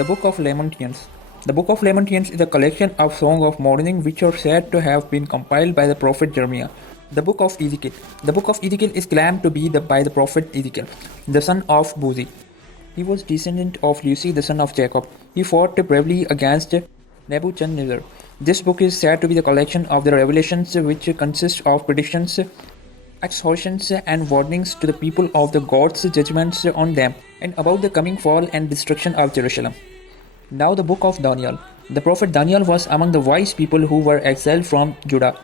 The Book of Lamentations. The Book of Lamentations is a collection of songs of mourning which are said to have been compiled by the prophet Jeremiah. The Book of Ezekiel. The Book of Ezekiel is claimed to be by the prophet Ezekiel, the son of Buzi. He was descendant of Lucy, the son of Jacob. He fought bravely against Nebuchadnezzar. This book is said to be the collection of the revelations which consists of predictions, exhortations and warnings to the people of the God's judgments on them and about the coming fall and destruction of Jerusalem. Now the book of Daniel. The prophet Daniel was among the wise people who were exiled from Judah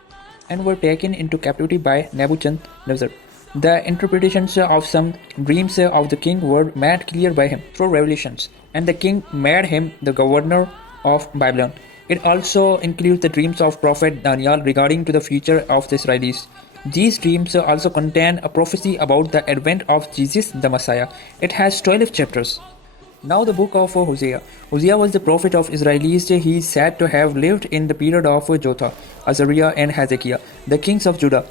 and were taken into captivity by Nebuchadnezzar. The interpretations of some dreams of the king were made clear by him through revelations, and the king made him the governor of Babylon. It also includes the dreams of prophet Daniel regarding to the future of the Israelites. These dreams also contain a prophecy about the advent of Jesus the Messiah. It has 12 chapters. Now the book of Hosea. Hosea was the prophet of Israelites. He is said to have lived in the period of Jotham, Azariah and Hezekiah, the kings of Judah.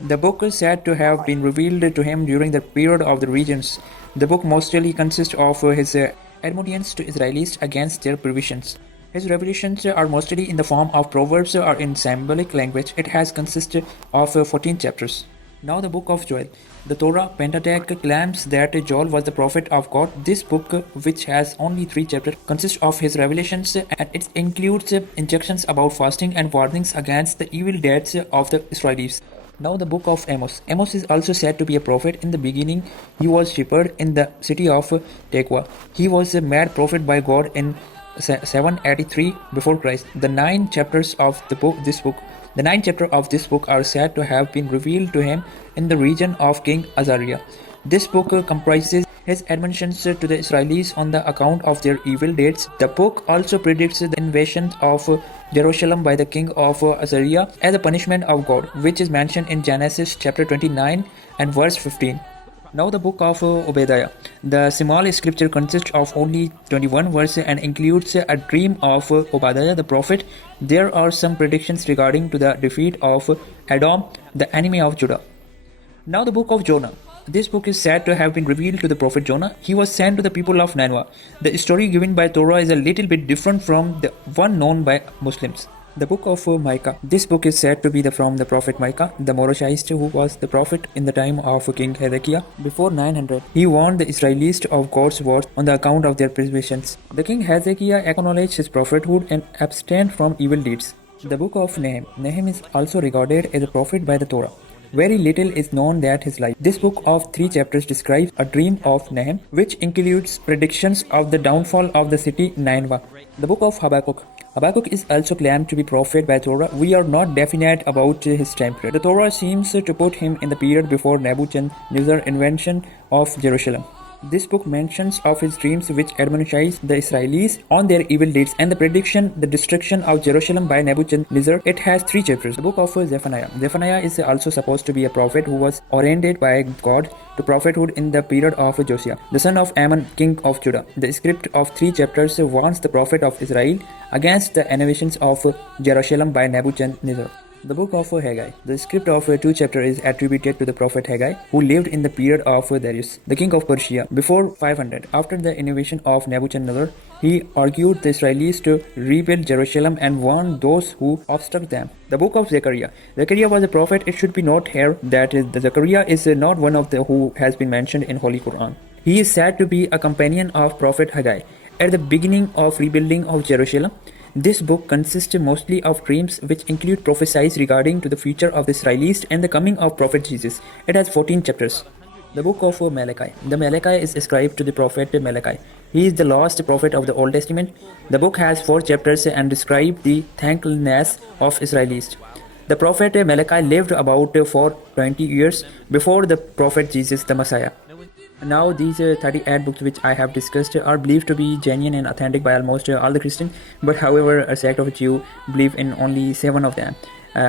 The book is said to have been revealed to him during the period of the regions. The book mostly consists of his admonitions to Israelites against their provisions. His revelations are mostly in the form of proverbs or in symbolic language. It has consisted of 14 chapters. Now the book of Joel. The Torah Pentateuch claims that Joel was the prophet of God. This book, which has only 3 chapters, consists of his revelations and it includes instructions about fasting and warnings against the evil deeds of the Israelites. Now the book of Amos. Amos is also said to be a prophet. In the beginning, he was shepherd in the city of Tekoa. He was made prophet by God in 783 before Christ. The 9 chapters of the 9 chapters of this book are said to have been revealed to him in the region of King Azariah. This book comprises his admonitions to the Israelites on the account of their evil deeds. The book also predicts the invasion of Jerusalem by the king of Azariah as a punishment of God, which is mentioned in Genesis chapter 29 and verse 15. Now the book of Obadiah. The small scripture consists of only 21 verses and includes a dream of Obadiah the prophet. There are some predictions regarding to the defeat of Edom, the enemy of Judah. Now the book of Jonah. This book is said to have been revealed to the prophet Jonah. He was sent to the people of Nineveh. The story given by Torah is a little bit different from the one known by Muslims. The book of Micah. This book is said to be from the prophet Micah, the Moreschite, who was the prophet in the time of King Hezekiah before 900. He warned the Israelites of God's words on the account of their presumptions. The king Hezekiah acknowledged his prophethood and abstained from evil deeds. The book of Nahum. Nahum is also regarded as a prophet by the Torah. Very little is known that his life. This book of 3 chapters describes a dream of Nahum, which includes predictions of the downfall of the city Nineveh. The book of Habakkuk. Habakkuk is also claimed to be prophet by Torah. We are not definite about his time period. The Torah seems to put him in the period before Nebuchadnezzar's invasion of Jerusalem. This book mentions of his dreams which admonishes the Israelis on their evil deeds and the destruction of Jerusalem by Nebuchadnezzar. It has 3 chapters. The book of Zephaniah. Zephaniah is also supposed to be a prophet who was ordained by God to prophethood in the period of Josiah, the son of Ammon, king of Judah. The script of 3 chapters warns the prophet of Israel against the invasions of Jerusalem by Nebuchadnezzar. The book of Haggai. The script of 2 chapters is attributed to the prophet Haggai, who lived in the period of Darius, the king of Persia, before 500. After the invasion of Nebuchadnezzar, he argued the Israelis to rebuild Jerusalem and warned those who obstruct them. The book of Zechariah. Zechariah was a prophet. It should be noted here that the Zechariah is not one of the who has been mentioned in Holy Quran. He is said to be a companion of prophet Haggai. At the beginning of rebuilding of Jerusalem, this book consists mostly of dreams which include prophecies regarding to the future of the Israelites and the coming of prophet Jesus. It has 14 chapters. The book of Malachi. The Malachi is ascribed to the prophet Malachi. He is the last prophet of the Old Testament. The book has 4 chapters and describes the thankfulness of Israelites. The prophet Malachi lived about 420 years before the prophet Jesus the Messiah. Now these 38 books which I have discussed are believed to be genuine and authentic by almost all the Christians, but however a sect of Jew believe in only 7 of them.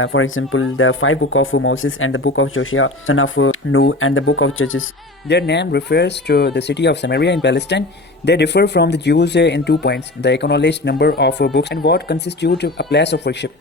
For example, the 5 book of Moses and the book of Joshua, son of Nun, and the book of Judges. Their name refers to the city of Samaria in Palestine. They differ from the Jews in 2 points: the acknowledged number of books and what constitutes a place of worship.